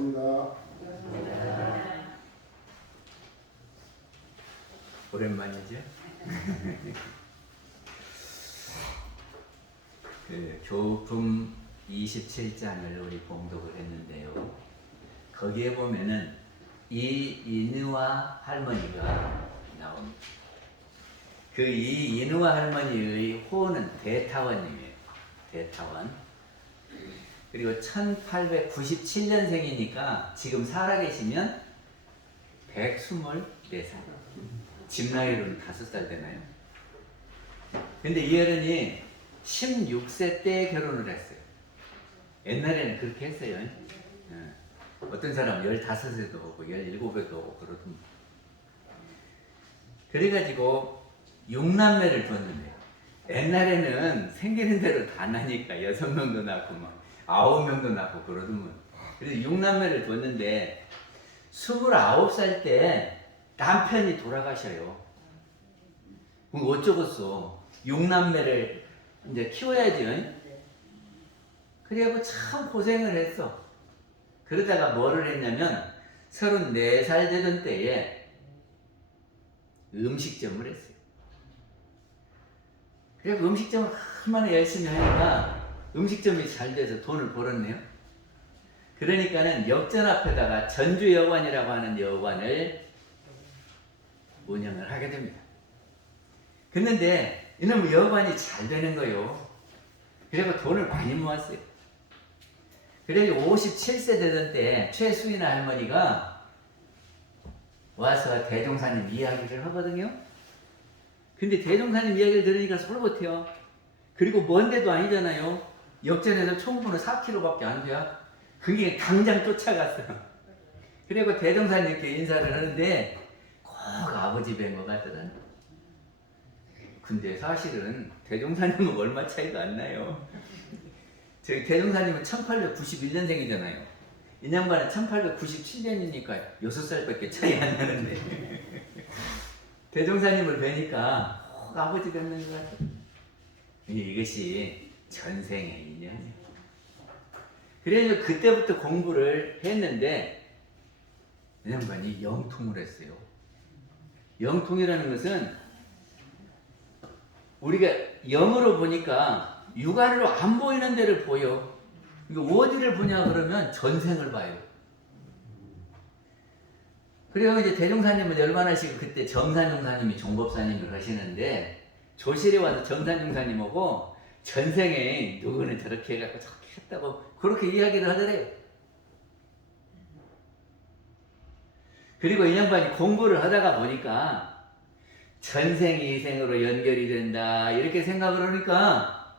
반갑습니다. 오랜만이죠? 교품 27장을 우리 봉독을 했는데요. 거기에 보면은 이인우와 할머니가 나옵니다. 그 이인우와 할머니의 호는 대타원님이에요. 대타원. 그리고 1897년생이니까 지금 살아계시면 124살. 집 나이로는 5살 되나요? 근데 이 어른이 16세 때 결혼을 했어요. 옛날에는 그렇게 했어요. 어떤 사람은 15세도 오고 17에도 오고 그러던데. 그래가지고 6남매를 뒀는데 옛날에는 생기는 대로 다 나니까 6명도 낳고 막 9명도 낳고 그러더만. 그래서 6남매를 뒀는데 29살 때 남편이 돌아가셔요. 그럼 어쩌겠어. 6남매를 이제 키워야지. 그래갖고 참 고생을 했어. 그러다가 뭐를 했냐면 34살 되던 때에 음식점을 했어요. 그래서 음식점을 얼마나 열심히 하니까 음식점이 잘 돼서 돈을 벌었네요. 그러니까는 역전 앞에다가 전주여관이라고 하는 여관을 운영을 하게 됩니다. 그런데 이놈의 여관이 잘 되는 거예요. 그래서 돈을 많이 모았어요. 그래서 57세 되던 때 최수인 할머니가 와서 대종사님 이야기를 하거든요. 근데 대종사님 이야기를 들으니까 솔봇해요. 그리고 먼 데도 아니잖아요. 역전에서 총부는 4km밖에 안 돼요. 그게 당장 쫓아갔어요. 그리고 대종사님께 인사를 하는데 꼭 아버지 뵌 것 같더라. 근데 사실은 대종사님은 얼마 차이가 안 나요. 저희 대종사님은 1891년생이잖아요. 이 양반은 1897년이니까 6살밖에 차이 안 나는데 대종사님을 뵈니까 꼭 아버지 뵙는 것 같아요. 이것이 전생의 인연이에요. 그래서 그때부터 공부를 했는데 이 양반이 영통을 했어요. 영통이라는 것은 우리가 영으로 보니까 육안으로 안 보이는 데를 보여. 이거 어디를 보냐 그러면 전생을 봐요. 그래서 이제 대종사님은 열반하시고 그때 정산용사님이 종법사님을 하시는데 조실에 와서 정산용사님하고 전생에 누구는 저렇게 해갖고 저렇게 했다고 그렇게 이야기를 하더래요. 그리고 이 양반이 공부를 하다가 보니까 전생이 이생으로 연결이 된다 이렇게 생각을 하니까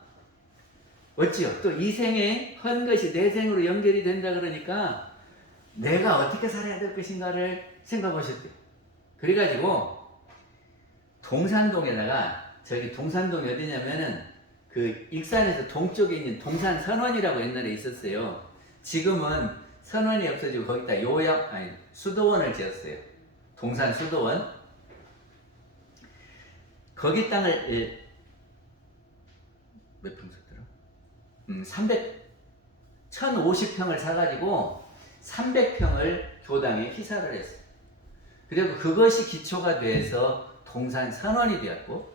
어찌요? 또 이생에 한 것이 내 생으로 연결이 된다 그러니까 내가 어떻게 살아야 될 것인가를 생각하셨대요. 그래가지고 동산동에다가 저기 동산동이 어디냐면은 그 익산에서 동쪽에 있는 동산선원이라고 옛날에 있었어요. 지금은 선원이 없어지고 거기다 수도원을 지었어요. 동산 수도원. 거기 땅을 몇 평 샀더라? 1050평을 사가지고 300평을 교당에 희사를 했어요. 그리고 그것이 기초가 돼서 동산 선원이 되었고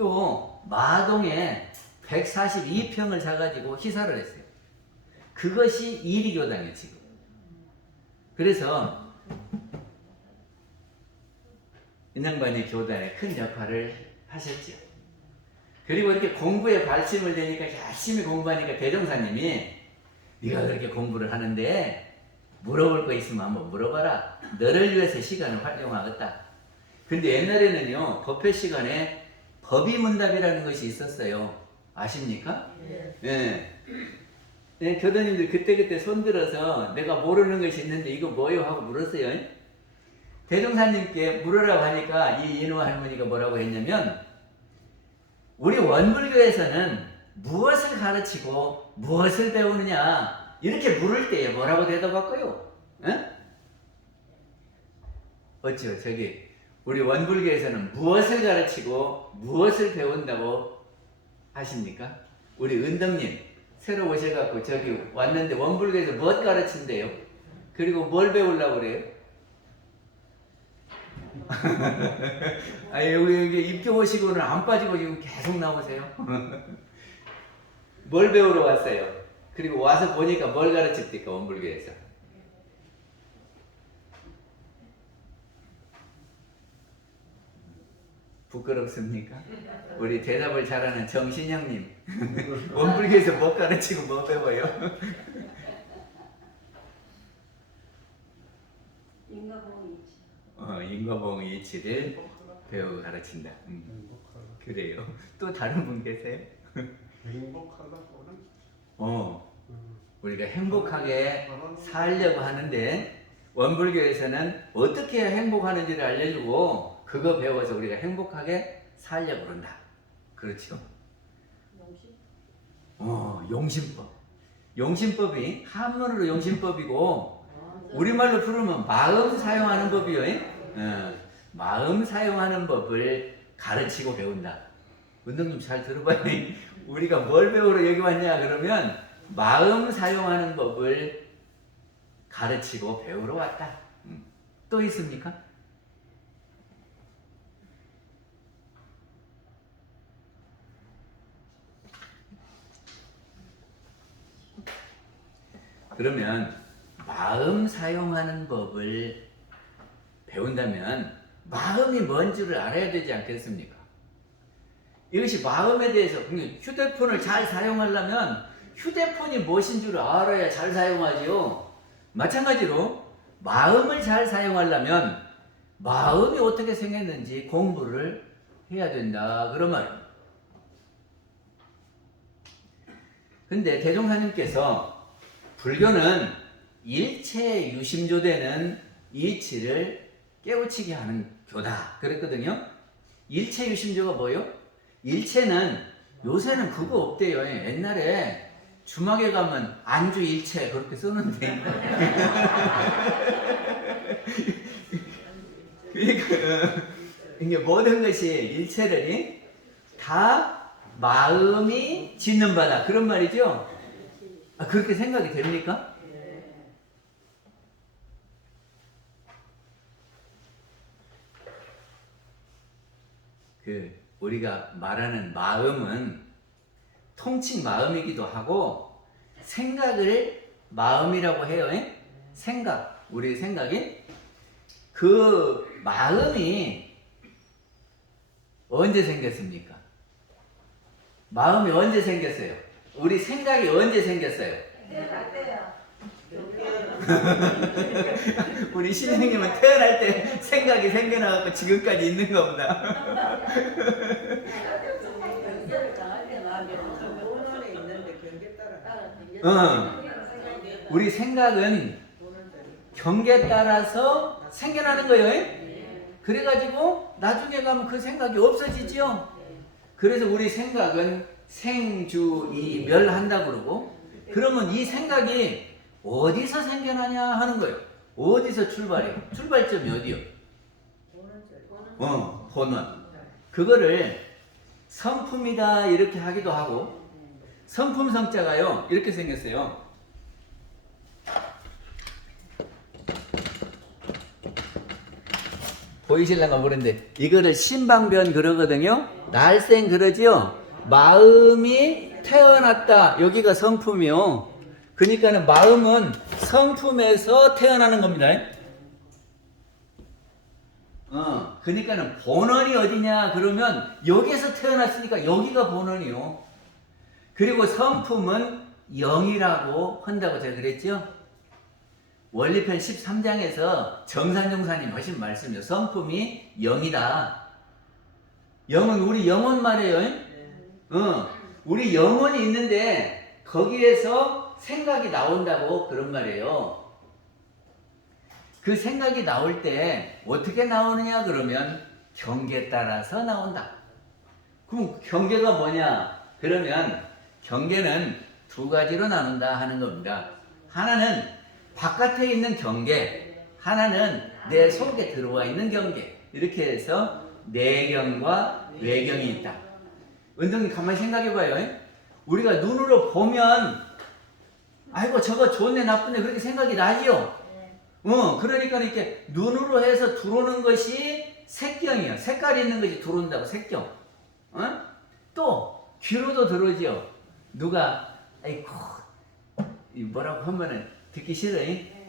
또 마동에 142평을 사가지고 희사를 했어요. 그것이 이리교당이에요 지금. 그래서 인양반이 교단에 큰 역할을 하셨죠. 그리고 이렇게 공부에 발심을 되니까 열심히 공부하니까 대종사님이 네가 그렇게 공부를 하는데 물어볼 거 있으면 한번 물어봐라. 너를 위해서 시간을 활용하겠다. 근데 옛날에는요 법회 시간에 법의문답이라는 것이 있었어요. 아십니까? 네. 네, 교도님들 그때그때 손들어서 내가 모르는 것이 있는데 이거 뭐예요? 하고 물었어요. 대종사님께 물으라고 하니까 이 인우 할머니가 뭐라고 했냐면 우리 원불교에서는 무엇을 가르치고 무엇을 배우느냐 이렇게 물을 때에 뭐라고 대답할까요? 어찌요? 저기 우리 원불교에서는 무엇을 가르치고 무엇을 배운다고 하십니까? 우리 은덕님 새로 오셔갖고 저기 왔는데 원불교에서 무엇 가르친대요? 그리고 뭘 배우려고 그래요? 아, 여기 입교보시고는 안 빠지고 지금 계속 나오세요. 뭘 배우러 왔어요? 그리고 와서 보니까 뭘 가르칩니까? 원불교에서. 부끄럽습니까? 우리 대답을 잘하는 정신영님. 원불교에서 뭐 가르치고 뭐 배워요? 인과보응 이치를 배우고 가르친다. 그래요. 또 다른 분 계세요? 행복하다고는? 우리가 행복하게 살려고 하는데 원불교에서는 어떻게 행복하는지를 알려주고 그거 배워서 우리가 행복하게 살려고 그런다. 그렇죠? 용심법. 용심법이 한문으로 용심법이고 우리말로 부르면 마음 사용하는 법이요. 마음 사용하는 법을 가르치고 배운다. 은동님 잘 들어봐요. 우리가 뭘 배우러 여기 왔냐 그러면 마음 사용하는 법을 가르치고 배우러 왔다. 또 있습니까? 그러면 마음 사용하는 법을 배운다면 마음이 뭔 줄을 알아야 되지 않겠습니까? 이것이 마음에 대해서 휴대폰을 잘 사용하려면 휴대폰이 무엇인 줄 알아야 잘 사용하지요. 마찬가지로 마음을 잘 사용하려면 마음이 어떻게 생겼는지 공부를 해야 된다. 그런 말입니다. 근데 대종사님께서 불교는 일체 유심조되는 이치를 깨우치게 하는 교다 그랬거든요. 일체 유심조가 뭐요? 일체는 요새는 그거 없대요. 옛날에 주막에 가면 안주 일체 그렇게 쓰는데 그러니까 이게 모든 것이 일체들이 다 마음이 짓는 바다 그런 말이죠. 그렇게 생각이 됩니까? 우리가 말하는 마음은 통칭 마음이기도 하고 생각을 마음이라고 해요. 생각, 우리 생각이 그 마음이 언제 생겼습니까? 마음이 언제 생겼어요? 우리 생각이 언제 생겼어요? 우리 신생님은 태어날 때 생각이 생겨나갖고 지금까지 있는 겁니다. 우리 생각은 경계에 따라서 생겨나는 거예요. 그래가지고 나중에 가면 그 생각이 없어지죠. 그래서 우리 생각은 생주이멸한다고 그러고 그러면 이 생각이 어디서 생겨나냐 하는 거예요. 어디서 출발해요? 출발점이 어디요? 본원. 그거를 성품이다 이렇게 하기도 하고 성품 성자가요 이렇게 생겼어요. 보이실랑가 모르는데 이거를 신방변 그러거든요. 날생 그러지요. 마음이 태어났다. 여기가 성품이요. 그러니까는 마음은 성품에서 태어나는 겁니다. 그러니까는 본원이 어디냐 그러면 여기에서 태어났으니까 여기가 본원이요. 그리고 성품은 영이라고 한다고 제가 그랬죠. 원리편 13장에서 정산종사님 하신 말씀이요. 성품이 영이다. 영은 우리 영혼 말이에요. 우리 영혼이 있는데 거기에서 생각이 나온다고 그런 말이에요. 그 생각이 나올 때 어떻게 나오느냐 그러면 경계에 따라서 나온다. 그럼 경계가 뭐냐? 그러면 경계는 두 가지로 나눈다 하는 겁니다. 하나는 바깥에 있는 경계, 하나는 내 속에 들어와 있는 경계. 이렇게 해서 내경과 외경이 있다. 은동님 가만히 생각해봐요. 우리가 눈으로 보면 아이고 저거 좋네 나쁘네 그렇게 생각이 나지요. 그러니까 이렇게 눈으로 해서 들어오는 것이 색경이야. 색깔 있는 것이 들어온다고, 색경. 또 귀로도 들어오죠. 누가 아이고 뭐라고 하면은 듣기 싫어.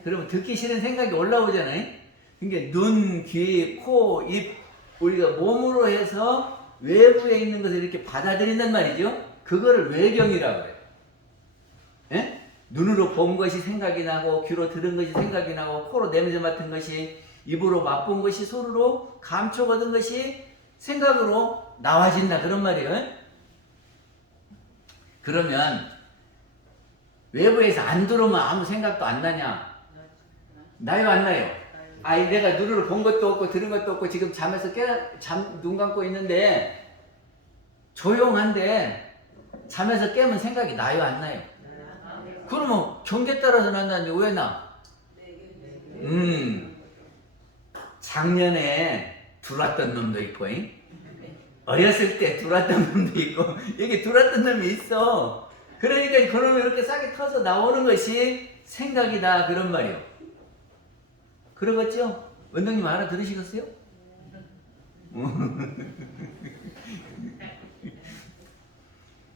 그러면 듣기 싫은 생각이 올라오잖아요. 그러니까 눈, 귀, 코, 입 우리가 몸으로 해서 외부에 있는 것을 이렇게 받아들인단 말이죠. 그거를 외경이라고 해요. 예? 눈으로 본 것이 생각이 나고, 귀로 들은 것이 생각이 나고, 코로 냄새 맡은 것이, 입으로 맛본 것이, 손으로 감촉 얻은 것이 생각으로 나와진다, 그런 말이에요. 그러면 외부에서 안 들어오면 아무 생각도 안 나냐? 나요, 안 나요? 아니, 내가 눈으로 본 것도 없고 들은 것도 없고 지금 잠에서 눈 감고 있는데 조용한데 잠에서 깨면 생각이 나요, 안 나요? 그러면 경계 따라서 난다는데 왜 나? 작년에 들어왔던 놈도 있고, 어렸을 때 들어왔던 놈도 있고, 여기 들어왔던 놈이 있어. 그러니까 그놈이 이렇게 싸게 터서 나오는 것이 생각이다, 그런 말이요. 그러겠죠? 원장님 알아들으시겠어요?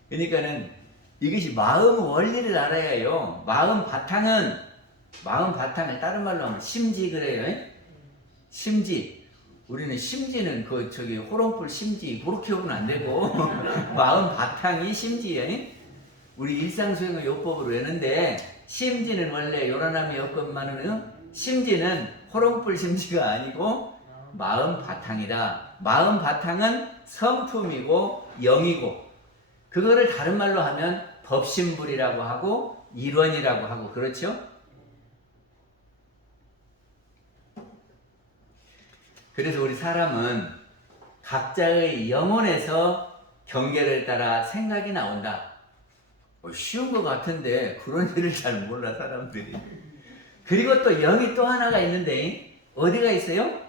그러니까는 이것이 마음 원리를 알아야 해요. 마음 바탕을 다른 말로 하면 심지 그래요. 심지. 우리는 심지는 호롱불 심지 그렇게 하면 안 되고 마음 바탕이 심지예요. 우리 일상수행의 요법으로 외는데 심지는 원래 요란함이 없건만은 심지는 호롱불 심지가 아니고 마음 바탕이다. 마음 바탕은 성품이고 영이고 그거를 다른 말로 하면 법신불이라고 하고 일원이라고 하고 그렇죠? 그래서 우리 사람은 각자의 영혼에서 경계를 따라 생각이 나온다. 쉬운 것 같은데 그런 일을 잘 몰라 사람들이. 그리고 또 영이 또 하나가 있는데 어디가 있어요?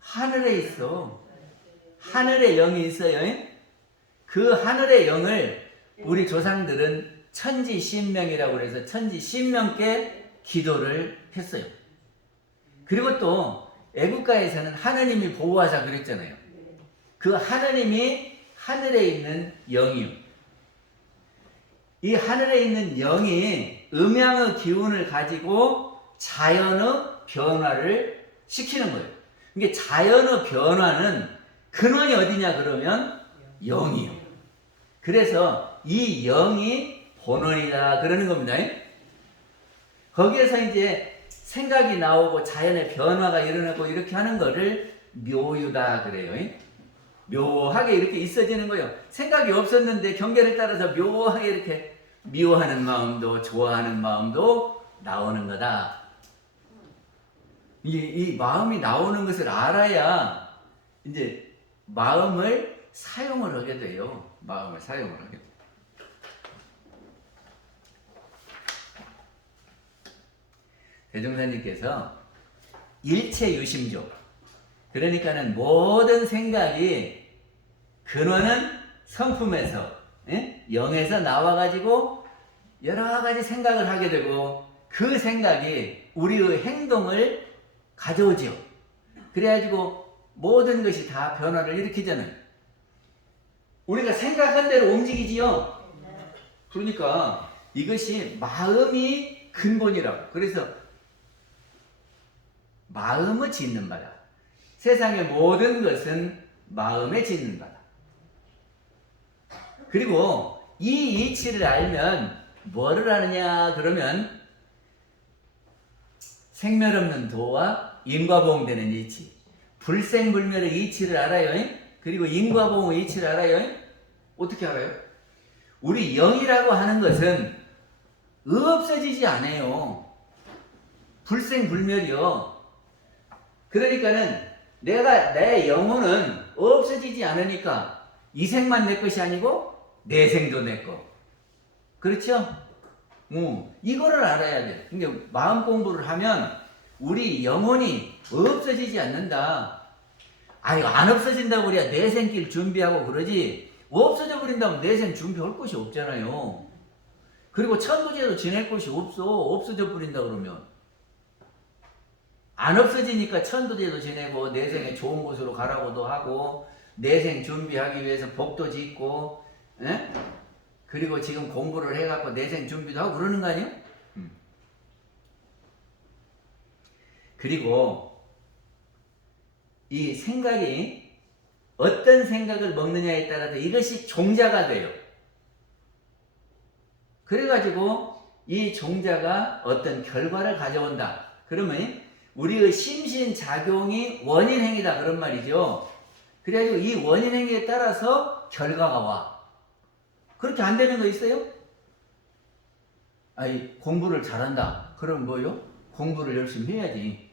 하늘에 있어. 하늘에 영이 있어요. 그 하늘의 영을 우리 조상들은 천지신명이라고 해서 천지신명께 기도를 했어요. 그리고 또 애국가에서는 하느님이 보호하자 그랬잖아요. 그 하느님이 하늘에 있는 영이요. 이 하늘에 있는 영이 음양의 기운을 가지고 자연의 변화를 시키는 거예요. 이게 자연의 변화는 근원이 어디냐 그러면 영이요. 그래서 이 영이 본원이다 그러는 겁니다. 거기에서 이제 생각이 나오고 자연의 변화가 일어나고 이렇게 하는 거를 묘유다 그래요. 묘하게 이렇게 있어지는 거예요. 생각이 없었는데 경계를 따라서 묘하게 이렇게 미워하는 마음도 좋아하는 마음도 나오는 거다. 이 마음이 나오는 것을 알아야 이제 마음을 사용을 하게 돼요. 마음을 사용을 하게 돼요. 대종사님께서 일체유심조, 그러니까는 모든 생각이 근원은 성품에서 영에서 나와가지고 여러 가지 생각을 하게 되고 그 생각이 우리의 행동을 가져오죠. 그래가지고 모든 것이 다 변화를 일으키잖아요. 우리가 생각한 대로 움직이지요. 그러니까 이것이 마음이 근본이라고. 그래서 마음을 짓는 바다. 세상의 모든 것은 마음에 짓는 바다. 그리고 이 이치를 알면 뭐를 하느냐 그러면 생멸 없는 도와 인과보응되는 이치, 불생불멸의 이치를 알아요. 그리고 인과보응의 이치를 알아요. 어떻게 알아요? 우리 영이라고 하는 것은 없어지지 않아요. 불생불멸이요. 그러니까는 내 영혼은 없어지지 않으니까 이 생만 내 것이 아니고 내 생도 내 거. 그렇죠? 이거를 알아야 돼. 근데 마음 공부를 하면 우리 영혼이 없어지지 않는다. 아니, 안 없어진다고 그래야 내생길 준비하고 그러지. 없어져 버린다면 내생 준비할 곳이 없잖아요. 그리고 천도제도 지낼 곳이 없어. 없어져 버린다 그러면. 안 없어지니까 천도제도 지내고 내생에 좋은 곳으로 가라고도 하고 내생 준비하기 위해서 복도 짓고 에? 그리고 지금 공부를 해갖고 내생 준비도 하고 그러는 거 아니에요? 그리고 이 생각이 어떤 생각을 먹느냐에 따라서 이것이 종자가 돼요. 그래가지고 이 종자가 어떤 결과를 가져온다. 그러면 우리의 심신작용이 원인행위다 그런 말이죠. 그래가지고 이 원인행위에 따라서 결과가 와. 그렇게 안 되는 거 있어요? 아니 공부를 잘한다. 그럼 뭐요? 공부를 열심히 해야지.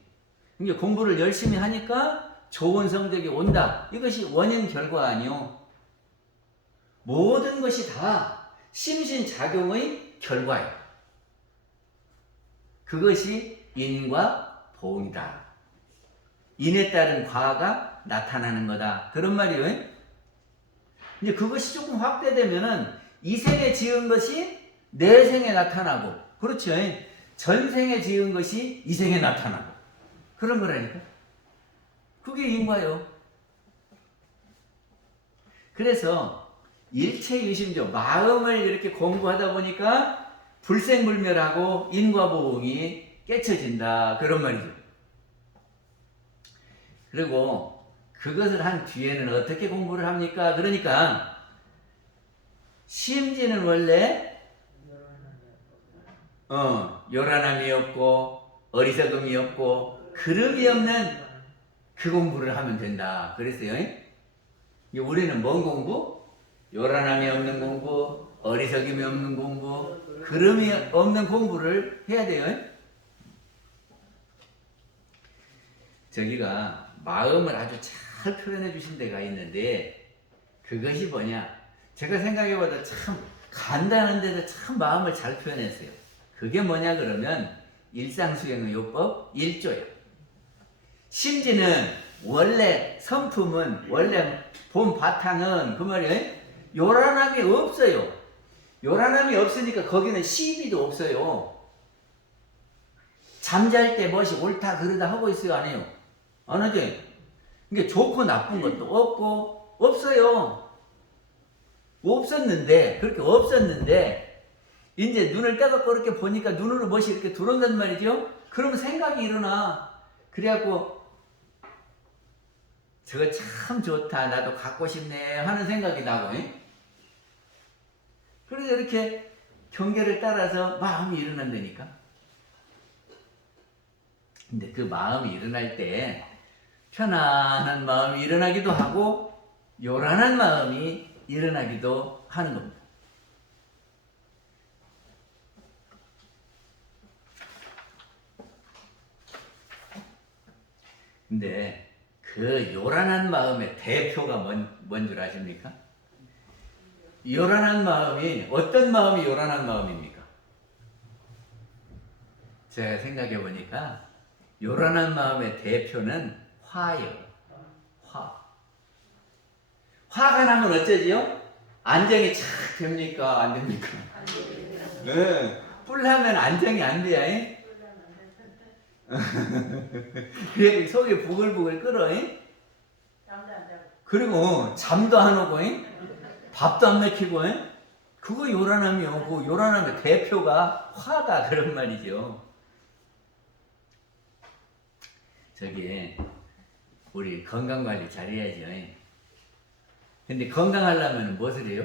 이게 공부를 열심히 하니까 좋은 성적이 온다. 이것이 원인 결과 아니요. 모든 것이 다 심신작용의 결과예요. 그것이 인과 보응이다. 인에 따른 과가 나타나는 거다. 그런 말이에요. 이제 그것이 조금 확대되면은 이 생에 지은 것이 내 생에 나타나고, 그렇죠. 전생에 지은 것이 이 생에 나타나고, 그런 거라니까. 그게 인과요. 그래서 일체유심조, 마음을 이렇게 공부하다 보니까 불생불멸하고 인과보응이 깨쳐진다. 그런 말이죠. 그리고 그것을 한 뒤에는 어떻게 공부를 합니까? 그러니까 심지는 원래 요란함이 없고 어리석음이 없고 그름이 없는 그 공부를 하면 된다. 그랬어요. 우리는 뭔 공부? 요란함이 없는 공부, 어리석음이 없는 공부, 그름이 없는 공부를 해야 돼요. 저기가 마음을 아주 잘 표현해 주신 데가 있는데 그것이 뭐냐? 제가 생각해봐도 참 간단한데도 참 마음을 잘 표현했어요. 그게 뭐냐 그러면 일상수행의 요법 1조예요. 심지는 원래 성품은 원래 본 바탕은 그 말이에요. 요란함이 없어요. 요란함이 없으니까 거기는 시비도 없어요. 잠잘 때 멋이 옳다 그러다 하고 있어요, 안 해요? 안 하죠? 이게 좋고 나쁜 것도 없고 없어요. 없었는데 그렇게 없었는데 이제 눈을 떼갖고 그렇게 보니까 눈으로 멋이 이렇게 들어온단 말이죠. 그러면 생각이 일어나. 그래갖고 저거 참 좋다, 나도 갖고 싶네 하는 생각이 나고. 그래서 이렇게 경계를 따라서 마음이 일어난다니까. 근데 그 마음이 일어날 때 편안한 마음이 일어나기도 하고 요란한 마음이 일어나기도 하는 겁니다. 근데 그 요란한 마음의 대표가 뭔 줄 아십니까? 요란한 마음이 어떤 마음이 요란한 마음입니까? 제가 생각해 보니까 요란한 마음의 대표는 화예요. 화가 나면 어쩌지요? 안정이 착 됩니까? 안 됩니까? 네. 뿔나면 안정이 안 돼요. 그래 속이 부글부글 끓어. 그리고 잠도 안 오고 밥도 안 먹히고 그거 요란함이요. 그 요란함의 대표가 화다 그런 말이죠. 저기 우리 건강관리 잘해야죠. 근데 건강하려면 무엇을 해요?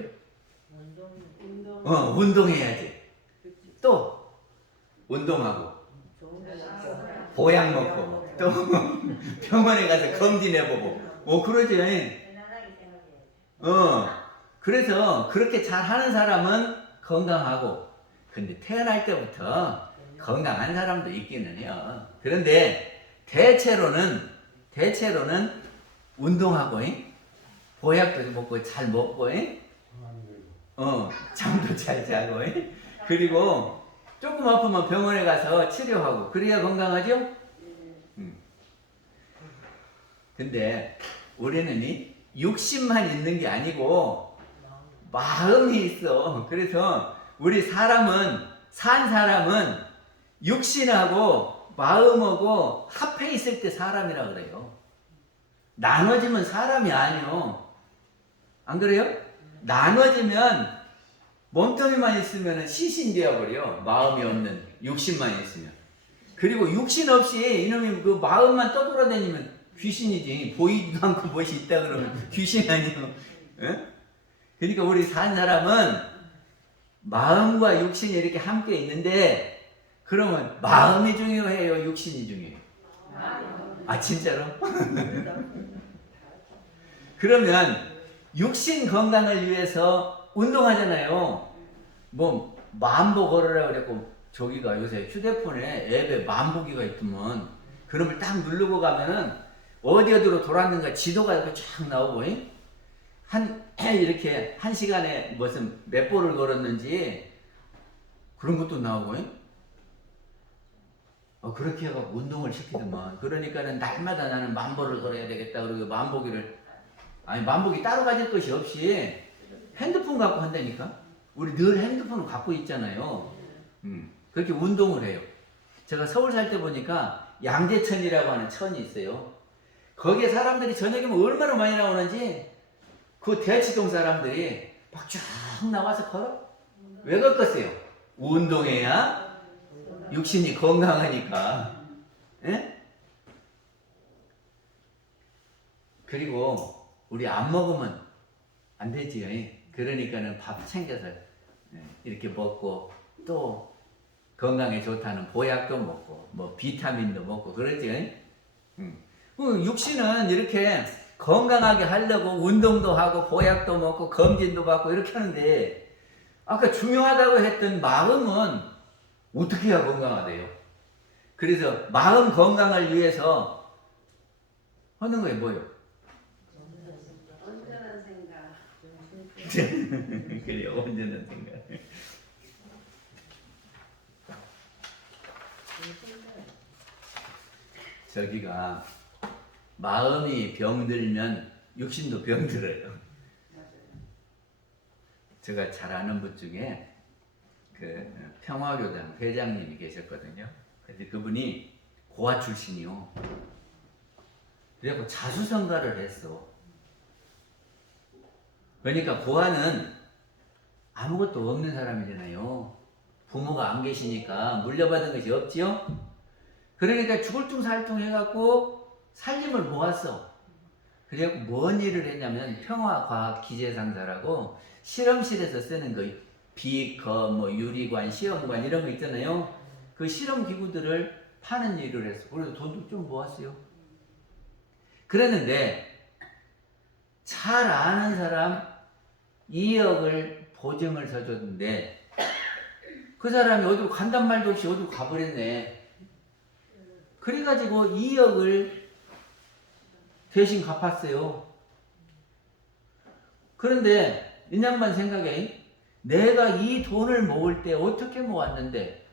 운동해야지. 또 운동하고 보약 먹고 또 병원에 가서 검진해보고 그러죠. 그래서 그렇게 잘하는 사람은 건강하고, 근데 태어날 때부터 건강한 사람도 있기는 해요. 그런데 대체로는 운동하고 보약도 먹고 잘 먹고 잠도 잘 자고 그리고 조금 아프면 병원에 가서 치료하고 그래야 건강하죠? 근데 우리는 육신만 있는 게 아니고 마음이 있어. 그래서 우리 산 사람은 육신하고 마음하고 합해 있을 때 사람이라 그래요. 나눠지면 사람이 아니요. 안 그래요? 나눠지면 몸뚱이만 있으면 시신 되어버려. 마음이 없는 육신만 있으면. 그리고 육신 없이 이놈이 그 마음만 떠돌아다니면 귀신이지. 보이지도 않고 무엇이 있다 그러면 귀신 아니요. 에? 그러니까 우리 산 사람은 마음과 육신이 이렇게 함께 있는데 그러면 마음이 중요해요? 육신이 중요해요? 아 진짜로? 그러면 육신 건강을 위해서 운동하잖아요. 뭐 만보 걸으라 그랬고 저기가 요새 휴대폰에 앱에 만보기가 있더만 그놈을 딱 누르고 가면은 어디로 돌았는가 지도가 이렇게 쫙 나오고 이렇게 한 시간에 무슨 몇 보를 걸었는지 그런 것도 나오고 그렇게 해갖고 운동을 시키더만. 그러니까는 날마다 나는 만보를 걸어야 되겠다 그러고 만보기를 만보기 따로 가질 것이 없이 핸드폰 갖고 한다니까. 우리 늘 핸드폰을 갖고 있잖아요. 그렇게 운동을 해요. 제가 서울 살 때 보니까 양재천이라고 하는 천이 있어요. 거기에 사람들이 저녁이면 얼마나 많이 나오는지 그 대치동 사람들이 막 쫙 나와서 걸어. 왜 걷겠어요? 운동해야 육신이 건강하니까. 에? 그리고 우리 안 먹으면 안 되지요. 그러니까는 밥 챙겨서 이렇게 먹고 또 건강에 좋다는 보약도 먹고 뭐 비타민도 먹고 그러지. 육신은 이렇게 건강하게 하려고 운동도 하고 보약도 먹고 검진도 받고 이렇게 하는데 아까 중요하다고 했던 마음은 어떻게 해야 건강하대요? 그래서 마음 건강을 위해서 하는 거예요. 뭐예요? 온전한 생각. 그래요. 온전한 생각. 저기가 마음이 병들면 육신도 병들어요. 제가 잘 아는 분 중에 그 평화교단 회장님이 계셨거든요. 근데 그분이 고아 출신이요. 그래갖고 자수성가를 했어. 그러니까 고아는 아무것도 없는 사람이잖아요. 부모가 안 계시니까 물려받은 것이 없지요. 그러니까 죽을둥살둥 해갖고 살림을 모았어. 그래갖고 뭔 일을 했냐면 평화과학기재상사라고 실험실에서 쓰는 거 비커, 뭐 유리관, 시험관 이런 거 있잖아요. 그 실험 기구들을 파는 일을 했어. 그래서 돈도 좀 모았어요. 그랬는데 잘 아는 사람 2억을 보증을 서줬는데 그 사람이 어디로 간단 말도 없이 어디로 가버렸네. 그래가지고 2억을 대신 갚았어요. 그런데 이 양반 생각에 내가 이 돈을 모을 때 어떻게 모았는데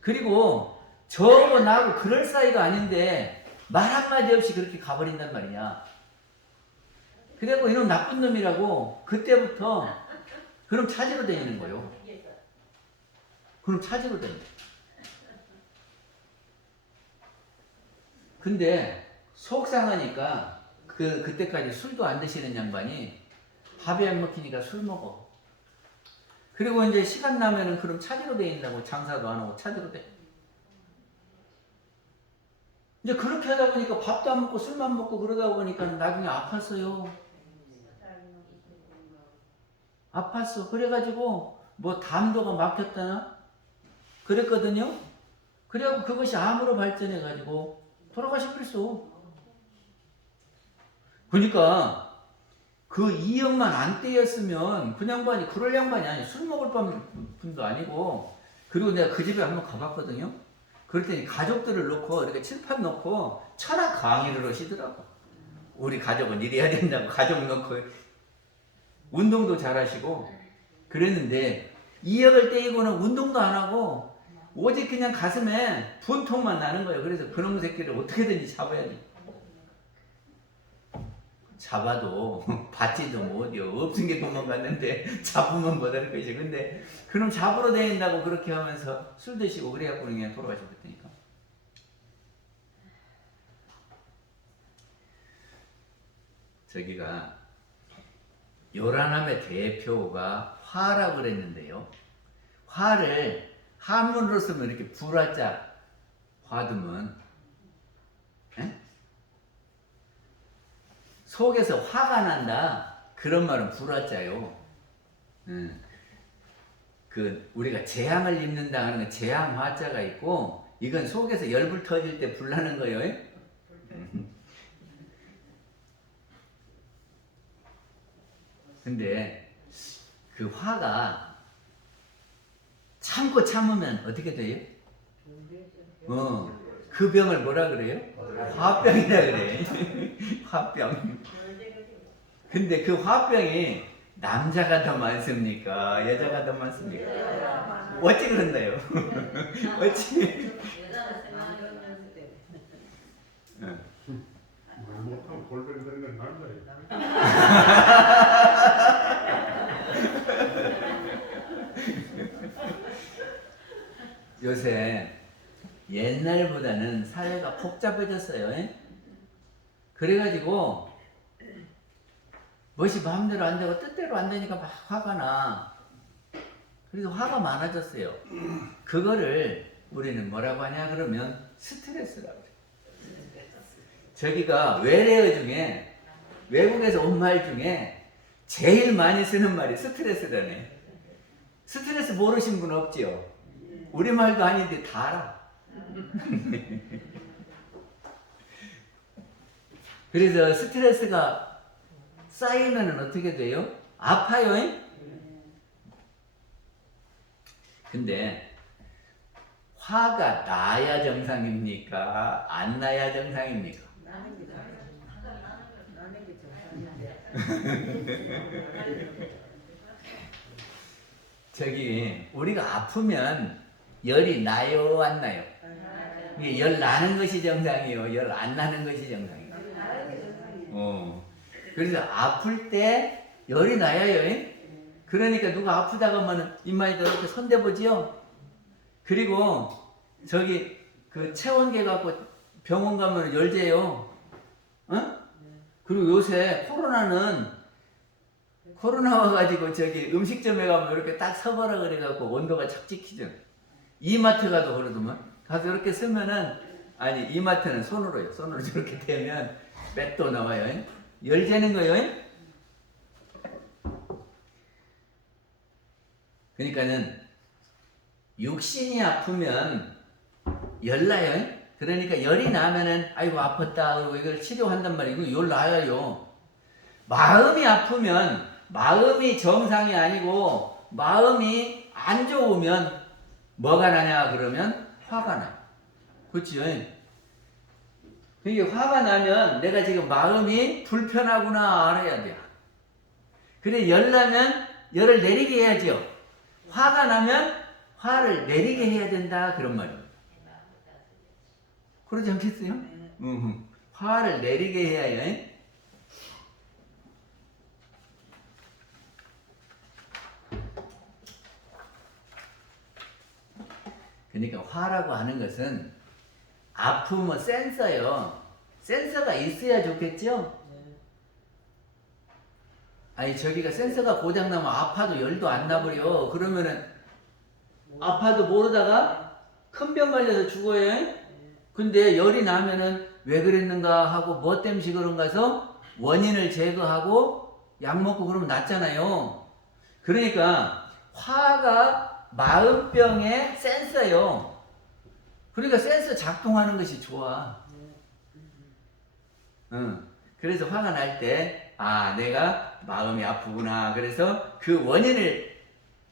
그리고 저하고 나하고 그럴 사이가 아닌데 말 한마디 없이 그렇게 가버린단 말이냐. 그래갖고 이놈 나쁜 놈이라고 그때부터 그럼 찾으러 다니는 거예요. 그럼 찾으러 다니는 거예요. 근데 속상하니까 그때까지 술도 안 드시는 양반이 밥이 안 먹히니까 술 먹어. 그리고 이제 시간 나면은 그럼 찾으러 다닌다고. 장사도 안 하고 찾으러 다니. 이제 그렇게 하다 보니까 밥도 안 먹고 술만 먹고 그러다 보니까 나중에 아팠어요. 아팠어. 그래가지고 뭐 담도가 막혔다나 그랬거든요. 그래갖고 그것이 암으로 발전해가지고 돌아가셔버렸어. 그러니까 그 2억만 안 떼였으면 그 양반이 그럴 양반이 아니. 술 먹을 분도 아니고. 그리고 내가 그 집에 한번 가봤거든요. 그랬더니 가족들을 놓고 이렇게 칠판 놓고 철학 강의를 하시더라고. 우리 가족은 이래야 된다고 가족 놓고 운동도 잘하시고 그랬는데 2억을 떼이고는 운동도 안 하고 오직 그냥 가슴에 분통만 나는 거예요. 그래서 그놈 새끼를 어떻게든지 잡아야지. 잡아도 받지도 못해요. 없은 게 도망갔는데 잡으면 못할 것이. 근데 그놈 잡으러 다닌다고 그렇게 하면서 술 드시고 그래갖고 그냥 돌아가셨다니까. 저기가 요란함의 대표가 화라고 그랬는데요. 화를 한문으로 쓰면 이렇게 불화자 화두면 속에서 화가 난다 그런 말은 불화자요. 그 우리가 재앙을 입는다 하는 건 재앙 화자가 있고 이건 속에서 열불 터질 때 불나는 거예요. 근데 그 화가 참고 참으면 어떻게 돼요? 그 병을 뭐라 그래요? 화병이라 그래. 화병. 근데 그 화병이 남자가 더 많습니까? 여자가 더 많습니까? 어찌 그런다요? 어찌? 말 못하면 골뱅이 되는 건 남자예요. 요새 옛날보다는 사회가 복잡해졌어요. 그래가지고 무엇이 마음대로 안 되고 뜻대로 안 되니까 막 화가 나. 그래서 화가 많아졌어요. 그거를 우리는 뭐라고 하냐 그러면 스트레스라고 그래요. 저기가 외래어 중에 외국에서 온 말 중에 제일 많이 쓰는 말이 스트레스라네. 스트레스 모르신 분 없지요? 우리말도 아닌데 다 알아. 그래서 스트레스가 쌓이면 어떻게 돼요? 아파요. 근데 화가 나야 정상입니까? 안 나야 정상입니까? 저기 우리가 아프면 열이 나요 안 나요? 이게 열 나는 것이 정상이요, 열 안 나는 것이 정상이요. 그래서 아플 때 열이 나야요. 그러니까 누가 아프다가 하면 입만이 이렇게 손대보지요. 그리고 저기 그 체온계 갖고 병원 가면 열재요. 그리고 요새 코로나 와가지고 저기 음식점에 가면 이렇게 딱 서봐라 그래갖고 온도가 착 찍히죠. 이마트 가도 그러더만 가서 이렇게 쓰면은 아니 이마트는 손으로요. 손으로 저렇게 대면 맷도 나와요. 열 재는 거예요. 그러니까는 육신이 아프면 열나요. 그러니까 열이 나면은 아이고 아팠다 그리고 이걸 치료한단 말이고 이거 열 나요. 마음이 아프면 마음이 정상이 아니고 마음이 안 좋으면 뭐가 나냐 그러면 화가 나요. 그렇지요? 이게 화가 나면 내가 지금 마음이 불편하구나 알아야 돼요. 그래 열나면 열을 내리게 해야죠. 화가 나면 화를 내리게 해야 된다 그런 말이에요. 그러지 않겠어요? 화를 내리게 해야 해요. 그러니까 화라고 하는 것은 아픔은 센서요. 센서가 있어야 좋겠죠? 아니 저기가 센서가 고장나면 아파도 열도 안 나버려. 그러면은 아파도 모르다가 큰 병 걸려서 죽어요. 근데 열이 나면은 왜 그랬는가 하고 뭐 때문에 그런가 해서 원인을 제거하고 약 먹고 그러면 낫잖아요. 그러니까 화가 마음병의 센서요. 그러니까 센서 작동하는 것이 좋아. 그래서 화가 날 때 아 내가 마음이 아프구나. 그래서 그 원인을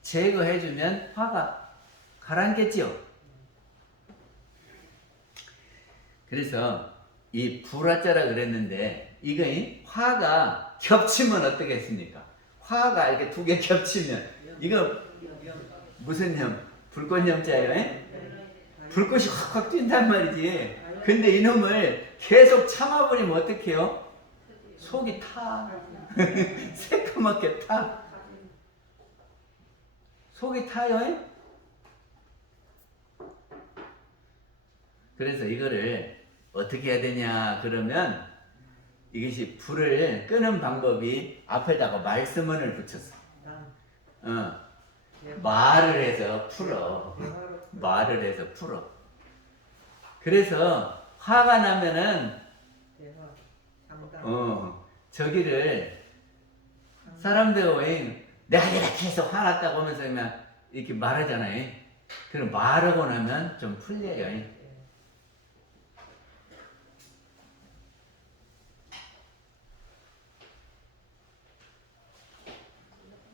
제거해주면 화가 가라앉겠지요. 그래서 이 불화자라 그랬는데 이거 화가 겹치면 어떻겠습니까? 화가 이렇게 두 개 겹치면 이거 무슨 염? 불꽃염자예요. 불꽃이 확확 뛴단 말이지. 근데 이놈을 계속 참아버리면 어떡해요? 속이 타. 새까맣게 타. 속이 타요. 그래서 이거를 어떻게 해야 되냐 그러면 이것이 불을 끄는 방법이 앞에다가 말씀문을 붙였어. 말을 해서 풀어. 말을 해서 풀어. 그래서 화가 나면은 저기를 사람들 내가 이렇게 해서 화났다고 하면서 그냥 이렇게 말하잖아요. 그럼 말하고 나면 좀 풀려요.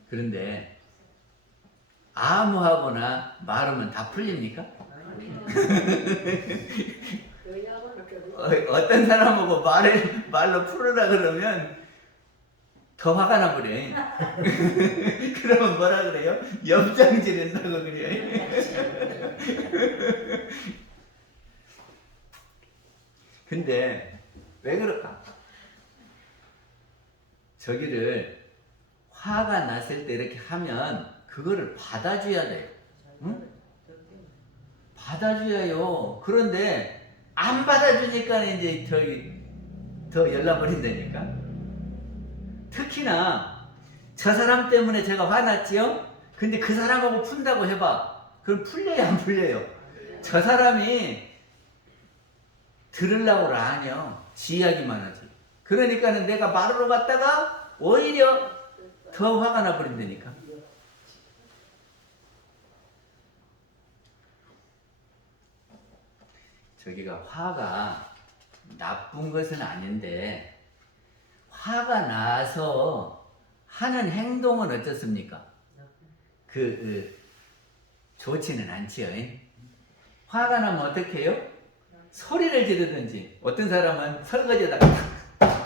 그런데 아무하거나 말하면 다 풀립니까? 어떤 사람하고 말로 풀으라 그러면 더 화가 나버려요. 그러면 뭐라 그래요? 염장질 한다고 그래요. 근데 왜 그럴까? 저기를 화가 났을 때 이렇게 하면 그거를 받아줘야 돼요. 응? 받아줘야요. 그런데 안 받아주니까 이제 더 열나버린다니까. 특히나 저 사람 때문에 제가 화났지요? 근데 그 사람하고 푼다고 해봐. 그럼 풀려요, 안 풀려요? 저 사람이 들으려고 안 해요. 지 이야기만 하지. 그러니까는 내가 말하러 갔다가 오히려 더 화가 나버린다니까. 저기가 화가 나쁜 것은 아닌데 화가 나서 하는 행동은 어떻습니까? 좋지는 않지요. 화가 나면 어떻게 해요? 소리를 지르든지 어떤 사람은 설거지에다가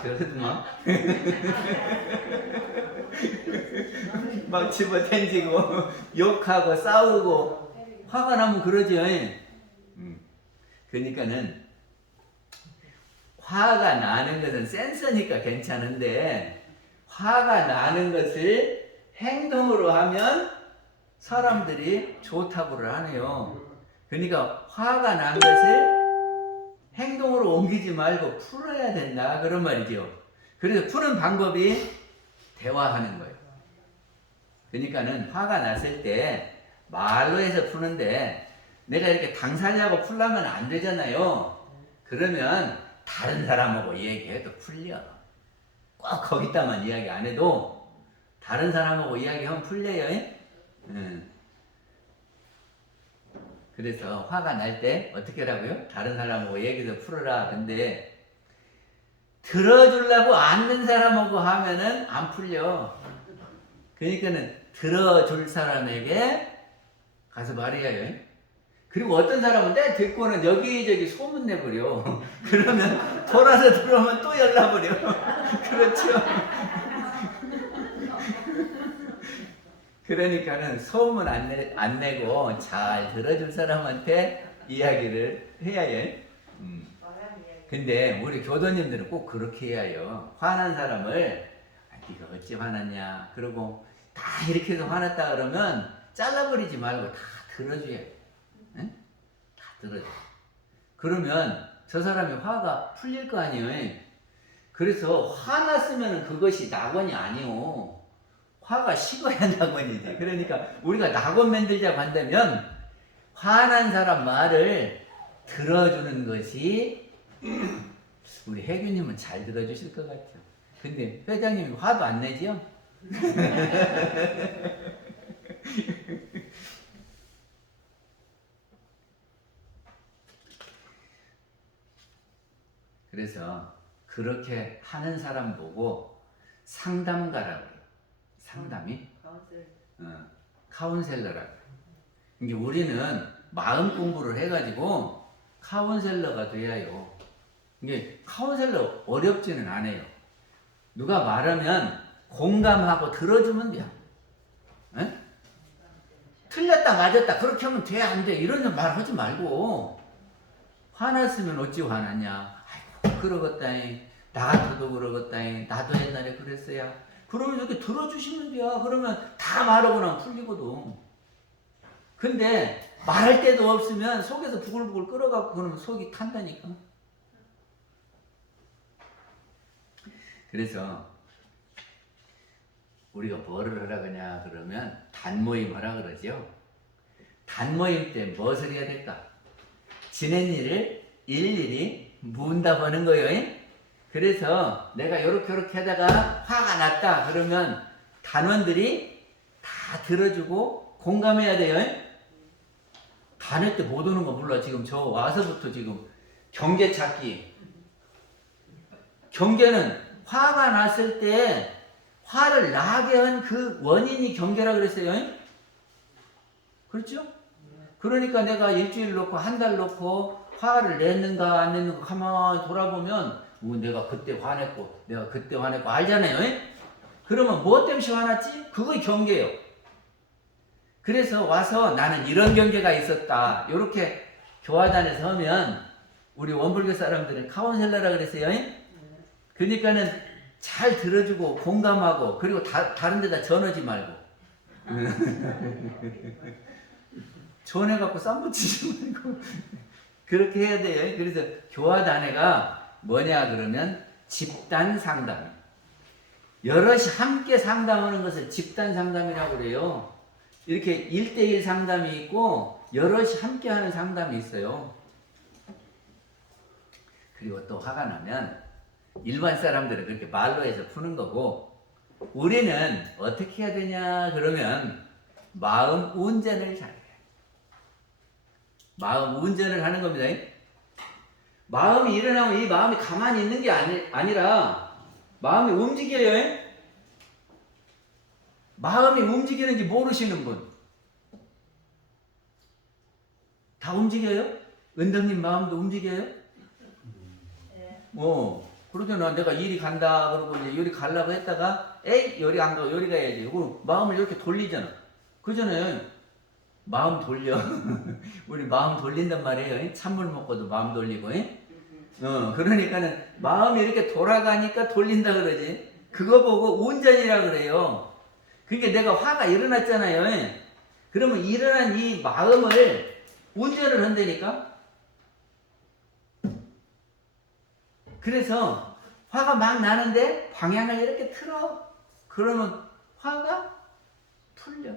그러더만 막 집어던지고 욕하고 싸우고 화가 나면 그러죠. 그러니까는 화가 나는 것은 센서니까 괜찮은데 화가 나는 것을 행동으로 하면 사람들이 좋다고를 하네요. 그러니까 화가 난 것을 행동으로 옮기지 말고 풀어야 된다 그런 말이죠. 그래서 푸는 방법이 대화하는 거예요. 그러니까는 화가 났을 때 말로 해서 푸는데 내가 이렇게 당사자하고 풀려면 안 되잖아요. 그러면 다른 사람하고 얘기해도 풀려. 꼭 거기다만 이야기 안 해도 다른 사람하고 이야기하면 풀려요. 그래서 화가 날 때 어떻게 하라고요? 다른 사람하고 얘기해서 풀어라. 근데 들어주려고 앉는 사람하고 하면은 안 풀려. 그러니까는 들어줄 사람에게 가서 말해야 해요. 그리고 어떤 사람은 내 듣고는 여기저기 소문내버려. 그러면 돌아서 들어오면 또 열나버려. 그렇죠. 그러니까는 소문 안 내고 잘 들어줄 사람한테 이야기를 해야 해. 근데 우리 교도님들은 꼭 그렇게 해야 해요. 화난 사람을 네가 어찌 화났냐 그러고 다 이렇게 해서 화났다 그러면 잘라버리지 말고 다 들어줘야 해. 응? 다 들어줘. 그러면 저 사람이 화가 풀릴 거 아니에요. 그래서 화났으면 그것이 낙원이 아니오. 화가 식어야 낙원이지. 그러니까 우리가 낙원 만들자고 한다면 화난 사람 말을 들어주는 것이 우리 혜규님은 잘 들어주실 것 같아요. 근데 회장님이 화도 안 내지요? 그래서 그렇게 하는 사람 보고 상담가라고 해요. 상담이? 카운셀러라고 해요. 이게 우리는 마음 공부를 해가지고 카운셀러가 돼야 해요. 이게 카운셀러 어렵지는 않아요. 누가 말하면 공감하고 들어주면 돼요. 에? 틀렸다 맞았다 그렇게 하면 돼 안 돼 이런 말 하지 말고 화났으면 어찌 화났냐 아이고 그러겠다잉 나 같아도 그러겠다잉 나도 옛날에 그랬어야 그러면 이렇게 들어주시면 돼요. 그러면 다 말하고 나면 풀리거든. 근데 말할 데도 없으면 속에서 부글부글 끓어갖고 그러면 속이 탄다니까. 그래서 우리가 뭐를 하라 그러냐 그러면 단모임 하라 그러죠. 단모임 때 무엇을 해야 될까? 지낸 일을 일일이 문답하는 거예요. 그래서 내가 요렇게 하다가 화가 났다 그러면 단원들이 다 들어주고 공감해야 돼요. 단회 때 못 오는 거 몰라. 지금 저 와서부터 지금 경계 찾기. 경계는 화가 났을 때 화를 나게 한 그 원인이 경계라 그랬어요. 그렇죠? 그러니까 내가 일주일 놓고 한 달 놓고 화를 냈는가 안 냈는가 가만히 돌아보면 내가 그때 화냈고 내가 그때 화냈고 알잖아요. 그러면 무엇 때문에 화났지? 그거 경계예요. 그래서 와서 나는 이런 경계가 있었다. 이렇게 교화단에서 하면 우리 원불교 사람들은 카운셀러라 그랬어요. 그러니까는 잘 들어주고 공감하고 그리고 다른 데다 전하지 말고 전해갖고 쌈 붙이지 말고 그렇게 해야 돼요. 그래서 교화단회가 뭐냐 그러면 집단 상담. 여럿이 함께 상담하는 것을 집단 상담이라고 그래요. 이렇게 1대1 상담이 있고 여럿이 함께 하는 상담이 있어요. 그리고 또 화가 나면 일반 사람들은 그렇게 말로 해서 푸는 거고 우리는 어떻게 해야 되냐 그러면 마음 운전을 잘해요. 마음 운전을 하는 겁니다. 마음이 일어나면 이 마음이 가만히 있는 게 아니라 마음이 움직여요. 마음이 움직이는지 모르시는 분. 다 움직여요? 은덕님 마음도 움직여요? 그러잖아. 내가 이리 간다 그러고 이제 요리 가려고 했다가 에이 요리 안 가고 요리 가야지. 그럼 마음을 이렇게 돌리잖아. 그러잖아요. 마음 돌려. 우리 마음 돌린단 말이에요. 찬물 먹고도 마음 돌리고. 그러니까는 마음이 이렇게 돌아가니까 돌린다 그러지. 그거 보고 운전이라 그래요. 그러니까 내가 화가 일어났잖아요. 그러면 일어난 이 마음을 운전을 한다니까. 그래서 화가 막 나는데 방향을 이렇게 틀어. 그러면 화가 풀려.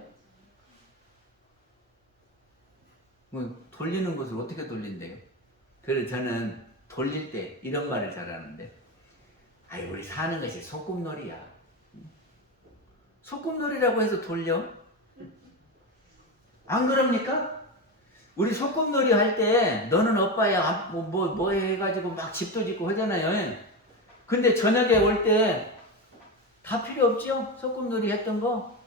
돌리는 것을 어떻게 돌린대요? 그래서 저는 돌릴 때 이런 말을 잘하는데 우리 사는 것이 소꿉놀이야. 소꿉놀이라고 해서 돌려? 안 그럽니까? 우리 소꿉놀이 할 때 너는 오빠야 뭐 해가지고 막 집도 짓고 하잖아요. 근데 저녁에 올 때 다 필요 없죠? 소꿉놀이 했던 거.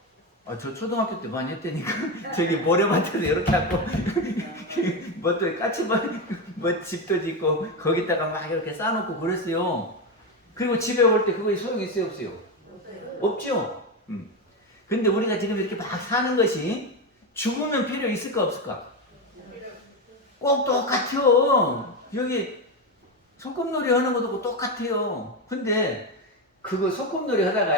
저 초등학교 때 많이 했다니까. 저기 모래밭에서 이렇게 하고 뭐 또 까치발 뭐 집도 짓고 거기다가 막 이렇게 쌓아놓고 그랬어요. 그리고 집에 올 때 그거 소용이 있어요 없어요? 없죠? 근데 우리가 지금 이렇게 막 사는 것이 죽으면 필요 있을까 없을까? 꼭 똑같아요. 여기 소꿉놀이 하는 것도 똑같아요. 근데 그거 소꿉놀이 하다가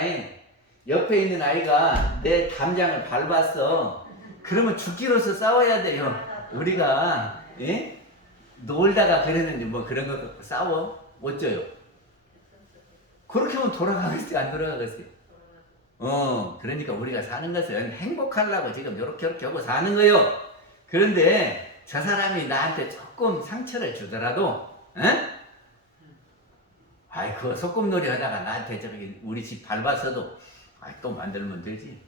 옆에 있는 아이가 내 담장을 밟았어. 그러면 죽기로서 싸워야 돼요. 우리가 놀다가 그랬는데 뭐 그런 거 갖고 싸워? 어쩌요? 그렇게 하면 돌아가겠어요? 안 돌아가겠어요? 그러니까 우리가 사는 것은 행복하려고 지금 요렇게 하고 사는 거예요. 그런데 저 사람이 나한테 조금 상처를 주더라도 그거 소꿉놀이 하다가 나한테 저기 우리 집 밟았어도 또 만들면 되지.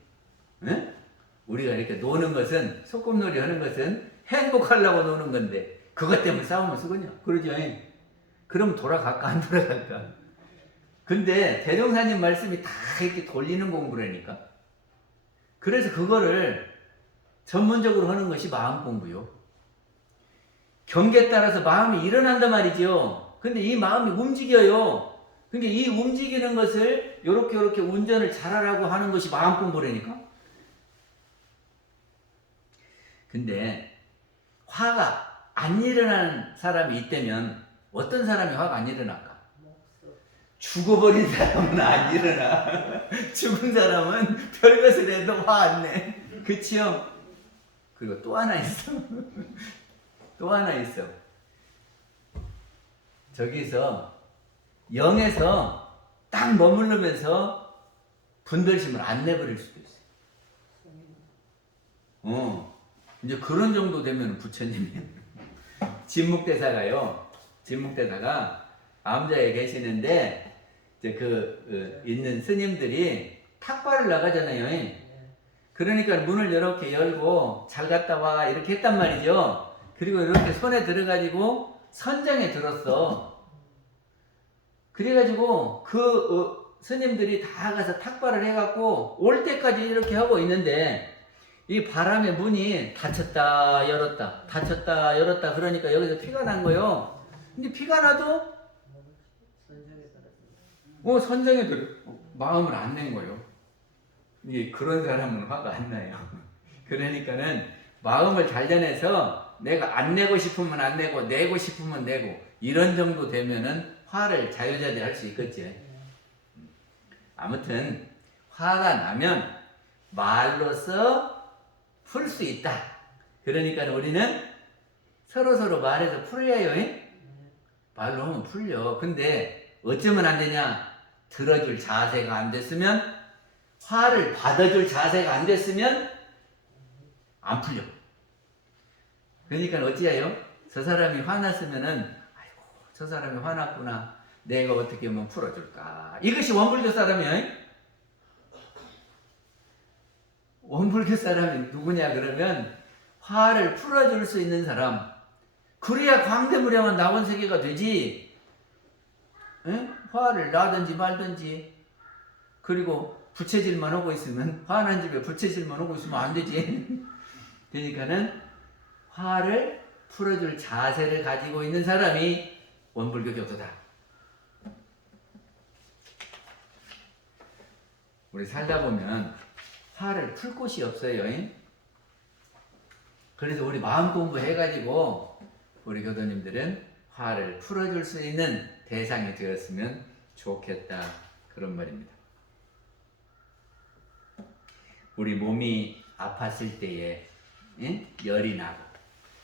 우리가 이렇게 노는 것은 소꿉놀이 하는 것은 행복하려고 노는 건데 그것 때문에 싸우면 쓰거든요. 그러죠. 그럼 돌아갈까 안 돌아갈까? 근데 대종사님 말씀이 다 이렇게 돌리는 공부라니까. 그래서 그거를 전문적으로 하는 것이 마음 공부요. 경계에 따라서 마음이 일어난단 말이죠. 근데 이 마음이 움직여요. 그러니까 이 움직이는 것을 요렇게 운전을 잘하라고 하는 것이 마음 공부라니까. 근데 화가 안 일어나는 사람이 있다면 어떤 사람이 화가 안 일어날까? 죽어버린 사람은 안 일어나. 죽은 사람은 별것을 해도 화 안 내. 그치요? 그리고 또 하나 있어. 또 하나 있어. 저기서 영에서 딱 머무르면서 분별심을 안 내버릴 수도 있어요. 이제 그런 정도 되면 부처님이 진묵대사가요. 진묵대사가 암자에 계시는데 이제 있는 스님들이 탁발을 나가잖아요. 그러니까 문을 이렇게 열고 잘 갔다 와 이렇게 했단 말이죠. 그리고 이렇게 손에 들어가지고 선정에 들었어. 그래가지고 스님들이 다 가서 탁발을 해갖고 올 때까지 이렇게 하고 있는데 이 바람에 문이 닫혔다 열었다 닫혔다 열었다 그러니까 여기서 피가 난 거예요. 근데 피가 나도 선정에 들어 마음을 안 낸 거예요. 이게 그런 사람은 화가 안 나요. 그러니까는 마음을 단련해서 내가 안 내고 싶으면 안 내고 내고 싶으면 내고 이런 정도 되면은 화를 자유자재 할 수 있겠지. 아무튼 화가 나면 말로써 풀 수 있다. 그러니까 우리는 서로 말해서 풀려요. 말로 하면 풀려. 근데 어쩌면 안 되냐? 들어줄 자세가 안 됐으면, 화를 받아줄 자세가 안 됐으면 안 풀려. 그러니까 어찌해요? 저 사람이 화났으면은 아이고 저 사람이 화났구나. 내가 어떻게 하면 풀어줄까? 이것이 원불교 사람이에요. 원불교 사람이 누구냐 그러면 화를 풀어줄 수 있는 사람. 그래야 광대무량한 낙원세계가 되지. 에? 화를 나든지 말든지. 그리고 부채질만 하고 있으면, 화난 집에 부채질만 하고 있으면 안 되지. 그러니까는 화를 풀어줄 자세를 가지고 있는 사람이 원불교 교도다. 우리 살다 보면 화를 풀 곳이 없어요. 그래서 우리 마음 공부 해가지고 우리 교도님들은 화를 풀어줄 수 있는 대상이 되었으면 좋겠다. 그런 말입니다. 우리 몸이 아팠을 때에 열이 나고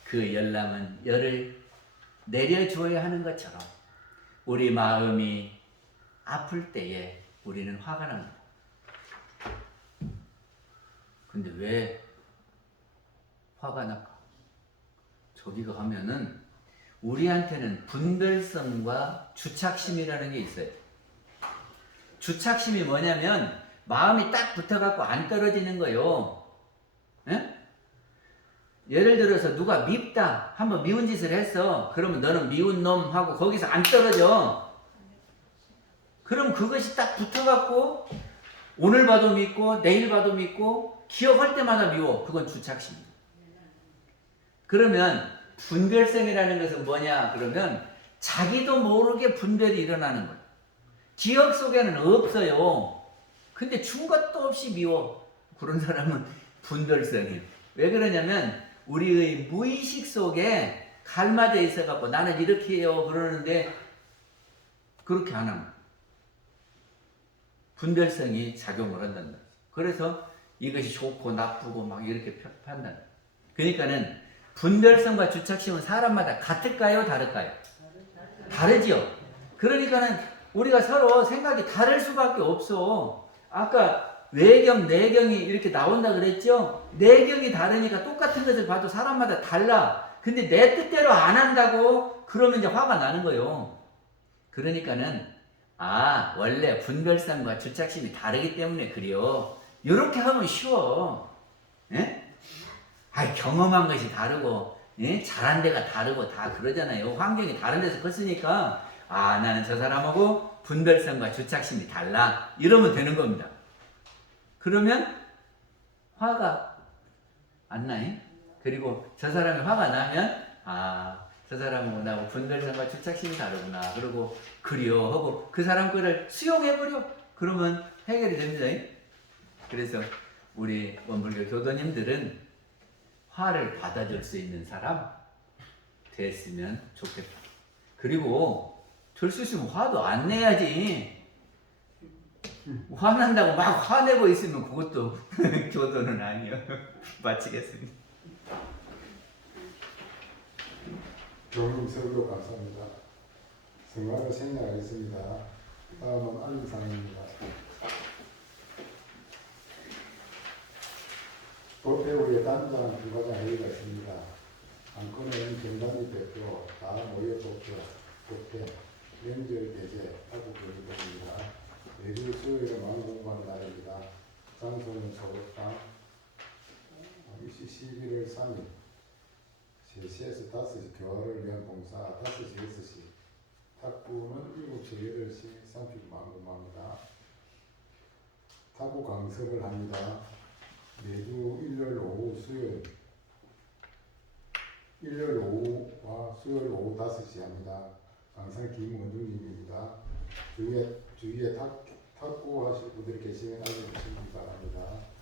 그 열남은 열을 내려줘야 하는 것처럼 우리 마음이 아플 때에 우리는 화가 납니다. 근데 왜 화가 날까? 저기가 하면은 우리한테는 분별성과 주착심이라는 게 있어요. 주착심이 뭐냐면 마음이 딱 붙어갖고 안 떨어지는 거요. 예? 예를 들어서 누가 밉다 한번 미운 짓을 했어. 그러면 너는 미운 놈 하고 거기서 안 떨어져. 그럼 그것이 딱 붙어갖고 오늘 봐도 밉고 내일 봐도 밉고 기억할 때마다 미워. 그건 주착심이야. 그러면 분별성이라는 것은 뭐냐 그러면 자기도 모르게 분별이 일어나는 거예요. 기억 속에는 없어요. 근데 준 것도 없이 미워. 그런 사람은 분별성이에요. 왜 그러냐면 우리의 무의식 속에 갈맞아 있어갖고 나는 이렇게 해요 그러는데 그렇게 안 하면 분별성이 작용을 한다는 거죠. 그래서 이것이 좋고 나쁘고 막 이렇게 판단. 그러니까는 분별성과 주착심은 사람마다 같을까요? 다를까요? 다르지요. 그러니까는 우리가 서로 생각이 다를 수밖에 없어. 아까 외경, 내경이 이렇게 나온다 그랬죠? 내경이 다르니까 똑같은 것을 봐도 사람마다 달라. 근데 내 뜻대로 안 한다고 그러면 이제 화가 나는 거예요. 그러니까는 원래 분별성과 주착심이 다르기 때문에 그래요. 이렇게 하면 쉬워. 예? 경험한 것이 다르고 잘한 데가 다르고 다 그러잖아요. 환경이 다른 데서 컸으니까 나는 저 사람하고 분별성과 주착심이 달라 이러면 되는 겁니다. 그러면 화가 안 나요. 그리고 저 사람이 화가 나면 저 사람하고 나하고 분별성과 주착심이 다르구나. 그러고 그리워 하고 그 사람 거를 수용해버려. 그러면 해결이 됩니다. 그래서 우리 원불교 교도님들은 화를 받아줄 수 있는 사람 됐으면 좋겠다. 그리고 될 수 있으면 화도 안 내야지. 화난다고 막 화내고 있으면 그것도 교도는 아니요. 마치겠습니다. 교님 설교 감사합니다. 성화를 생략하겠습니다. 다음은 알림사항입니다. 도태우의 단장, 부과장 회의가 있습니다. 안건은 정단지 대표 다 모여 도태, 명절 배제, 하고 교육입니다. 매주 수요일에 마음공부하는 날입니다. 장소는 서울당 11월 3일 3시에서 5시 교화를 위한 봉사 5시 6시 탁구는 7시 8시 상식 마음공부합니다. 탁구 강습을 합니다. 매주 일요일 오후 일요일 오후와 수요일 오후 5시 합니다. 강사 김원중님입니다. 주위에 탁구 하실 분들 계시면 알려주시기 바랍니다.